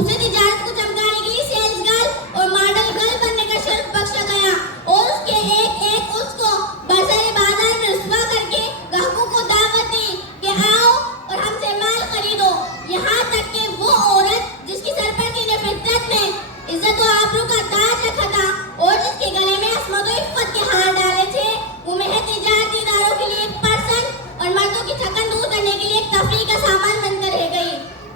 उसे तिजारत को चमकाने के लिए सेल्स गर्ल और मॉडल गर्ल बनने का शर्फ बख्शा गया और उसके एक एक उसको बाजारी बाजार में रुस्वा करके ग्राहकों को दावत दी कि आओ और हमसे माल खरीदो। यहाँ तक कि वो औरत जिसकी सरपंची ने फितरत में इज्जत और आबरू का ताज रखा था और जिसके गले में असमत और इफ्फत के हार डाले थे, वो महज तिजारती इदारों के लिए एक पर्सन और मर्दों की थकन दूर करने के लिए एक तफरीह का सामान बनकर रह गई।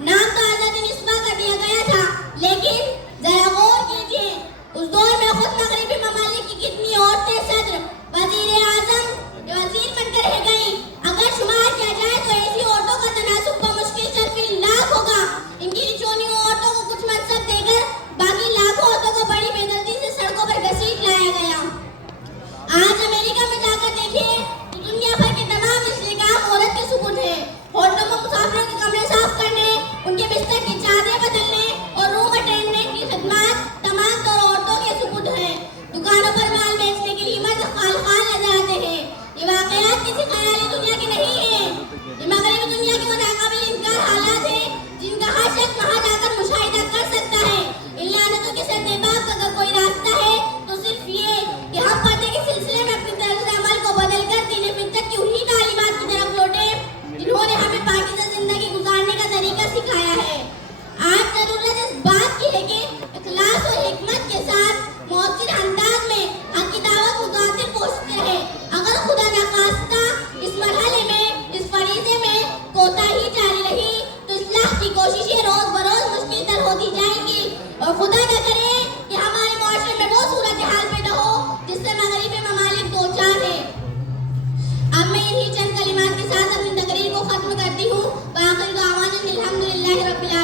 नाम तो आजादी निस्बा कर दिया गया था, लेकिन जरा गौर कीजिए उस दौर में खुद मगरिबी ममालिक की कितनी औरतें सदर, वजीर आजम, वजीर बनकर रह गई। अगर शुमार किया जाए तो ऐसी औरतों का तनासुब बमुश्किल 4 लाख होगा। इनकी निचोनी औरतों को कुछ मनसब देकर बाकी लाखों औरतों को बड़ी बेदर्दी से सड़कों पर घसीट लाया गया। आज अमेरिका में जाकर देखिए तो दुनिया भर के तमाम इसलिए काम औरत के सुपुर्द है। होटलों में मुसाफिरों के कमरे साफ करने, उनके बिस्तर की चादरें बदलने और रूम अटेंडेंट की खिदमत तमाम तौर औरतों के सुपुर्द है। दुकानों पर माल बेचने के लिए मर्द खाल नजर आते हैं। ये वाकयात किसी ख्याली दुनिया के नहीं है, ये मगरबी दुनिया के वो नाकाबिल इनकार हालात हैं जिनका हर शख्स वहां जाकर मुशाहिदा कर सकता है। इन लानतों के सद्देबाग का अगर कोई रास्ता है तो सिर्फ ये कि हम पर्दे के सिलसिले में अपनी तर्ज अमल को बदलकर दीन फितरत की उन्हीं तालीमात की तरफ लौटे जिन्होंने हमें पाकीज़ा जिंदगी गुजारने का तरीका सिखाया है। आज जरूरत इस बात की है कि इखलास और हिकमत के साथ मौसर अंदाज में हक की दावत मुतातिर पहुंचते रहे। अगर खुदा न खास्ता इस मरहले में, इस फरीज़े में कोताही जारी रही तो इस्लाह की कोशिशें रोज बरोज मुश्किल तर होती जाएंगी और खुदा न करे कि हमारे मुआशरे में वो सूरत हाल पैदा हो जिससे मगरिबी ममालिक दो चार है। अब मैं इन्हीं चंद कलिमात के साथ अपनी तकरीर को खत्म करती हूँ। व आखिर दावाना अनिल हम्दुलिल्लाहि रब्बिल आलमीन।